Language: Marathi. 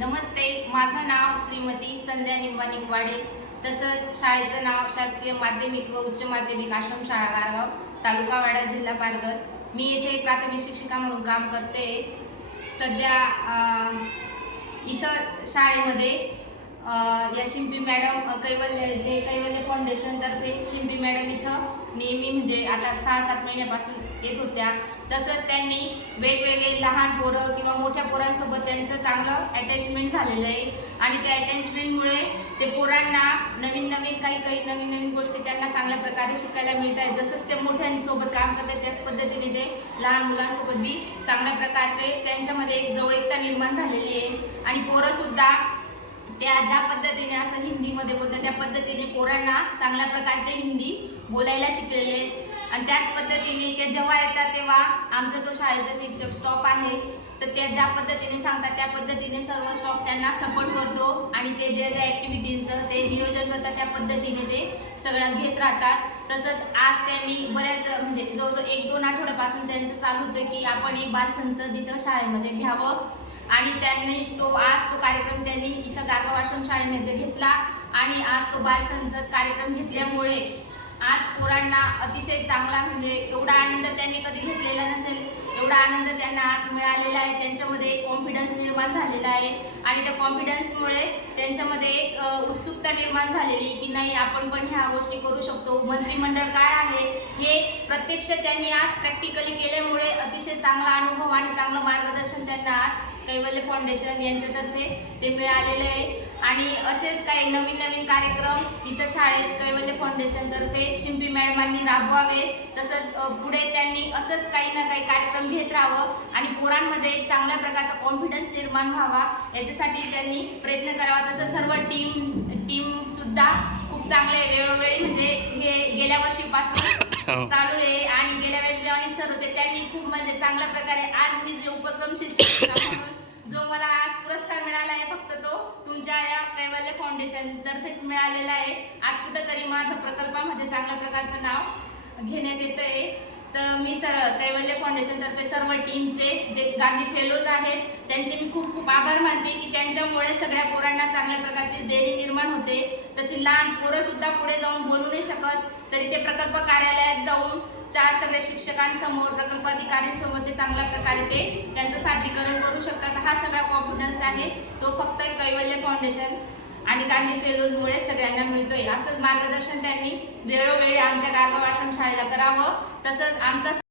नमस्ते, माझं नाव श्रीमती संध्या निंबानी वाडे. तसंच शाळेचं नाव शासकीय माध्यमिक व उच्च माध्यमिक आश्रम शाळा गारगाव, तालुका वाडा, जिल्हा पालघर. मी येथे प्राथमिक शिक्षिका म्हणून काम करते. सध्या इथं शाळेमध्ये या शिंपी मॅडम कैवल्य फाउंडेशनतर्फे शिंपी मॅडम इथं नेहमी म्हणजे आता 6-7 महिन्यापासून येत होत्या. तसंच त्यांनी वेगवेगळे लहान पोरं किंवा मोठ्या पोरांसोबत त्यांचं चांगलं अटॅचमेंट झालेलं आहे आणि त्या अटॅचमेंटमुळे ते पोरांना नवीन नवीन गोष्टी त्यांना चांगल्या प्रकारे शिकायला मिळत आहेत. जसंच ते मोठ्यांसोबत काम करतात त्याच पद्धतीने ते लहान मुलांसोबत बी चांगल्या प्रकारे त्यांच्यामध्ये एक जवळीकता निर्माण झालेली आहे आणि पोरंसुद्धा त्या ज्या पद्धतीने असं हिंदीमध्ये बोलतात त्या पद्धतीने पोरांना चांगल्या प्रकारे ते हिंदी बोलायला शिकलेले आणि त्याच पद्धतीने ते जेव्हा येतात तेव्हा आमचा जो शाळेचा शिक्षक स्टॉप आहे तर त्या ज्या पद्धतीने सांगतात त्या पद्धतीने सर्व स्टॉप त्यांना सपोर्ट करतो आणि ते जे ॲक्टिव्हिटीजचं ते नियोजन करतात त्या पद्धतीने ते सगळं घेत राहतात. तसंच आज त्यांनी बऱ्याच म्हणजे जवळजवळ 1-2 आठवड्यापासून त्यांचं चालू होतं की आपण एक बालसंसद इथं शाळेमध्ये घ्यावं आणि त्यांनी आज तो कार्यक्रम त्यांनी इथं गारगाव आश्रम शाळेमध्ये घेतला आणि आज तो बालसंसद कार्यक्रम घेतल्यामुळे आज पोरांना अतिशय चांगला म्हणजे एवढा आनंद त्यांनी कधी घेतलेला नसेल एवढा आनंद त्यांना आज मिळालेला आहे. त्यांच्यामध्ये एक कॉन्फिडन्स निर्माण झालेला आहे आणि त्या कॉन्फिडन्समुळे त्यांच्यामध्ये एक उत्सुकता निर्माण झालेली की नाही आपण पण ह्या गोष्टी करू शकतो. मंत्रिमंडळ काय आहे हे प्रत्यक्ष त्यांनी आज प्रॅक्टिकली केल्यामुळे अतिशय चांगला अनुभव आणि चांगलं मार्गदर्शन त्यांना आज कैवल्य फाउंडेशन यांच्यातर्फे ते मिळालेलं आहे आणि असेच काही नवीन कार्यक्रम इथं शाळेत कैवल्य फाउंडेशनतर्फे शिंपी मॅडमांनी राबवावे. तसंच पुढे त्यांनी असंच काही ना काही कार्यक्रम घेत राहावं आणि पोरांमध्ये एक चांगल्या प्रकारचा कॉन्फिडन्स निर्माण व्हावा याच्यासाठी त्यांनी प्रयत्न करावा. तसंच सर्व टीमसुद्धा खूप चांगले वेळोवेळी म्हणजे हे गेल्या वर्षीपासून चालू आहे आणि गेल्या वेळेस जेव्हा सर होते त्यांनी खूप म्हणजे चांगल्या प्रकारे आज मी जे उपक्रमशील शिक्षिका म्हणून जो मला आज पुरस्कार मिळाला आहे फक्त तो तुमच्या या कैवल्य फाउंडेशन तर्फेच मिळालेला आहे. आज कुठंतरी माझं प्रकल्पामध्ये चांगल्या प्रकारचं नाव घेण्यात येतं आहे. तर मी कैवल्य फाउंडेशनतर्फे सर्व टीमचे जे गांधी फेलोज आहेत त्यांचे मी खूप आभार मानते की त्यांच्यामुळे सगळ्या पोरांना चांगल्या प्रकारची देणी निर्माण होते. तशी लहान पोरंसुद्धा पुढे जाऊन बोलू नाही शकत तरी ते प्रकल्प कार्यालयात जाऊन 4 सगळ्या शिक्षकांसमोर प्रकल्प अधिकाऱ्यांसमोर ते चांगल्या प्रकारे ते त्यांचं सादरीकरण करू शकतात. हा सगळा कॉन्फिडन्स आहे तो फक्त कैवल्य फाउंडेशन आणि गांधी फेलोजमुळे सगळ्यांना मिळतोय. असंच मार्गदर्शन त्यांनी वेळोवेळी आमच्या गारगाव आश्रम शाळेला करावं. तसंच आमचा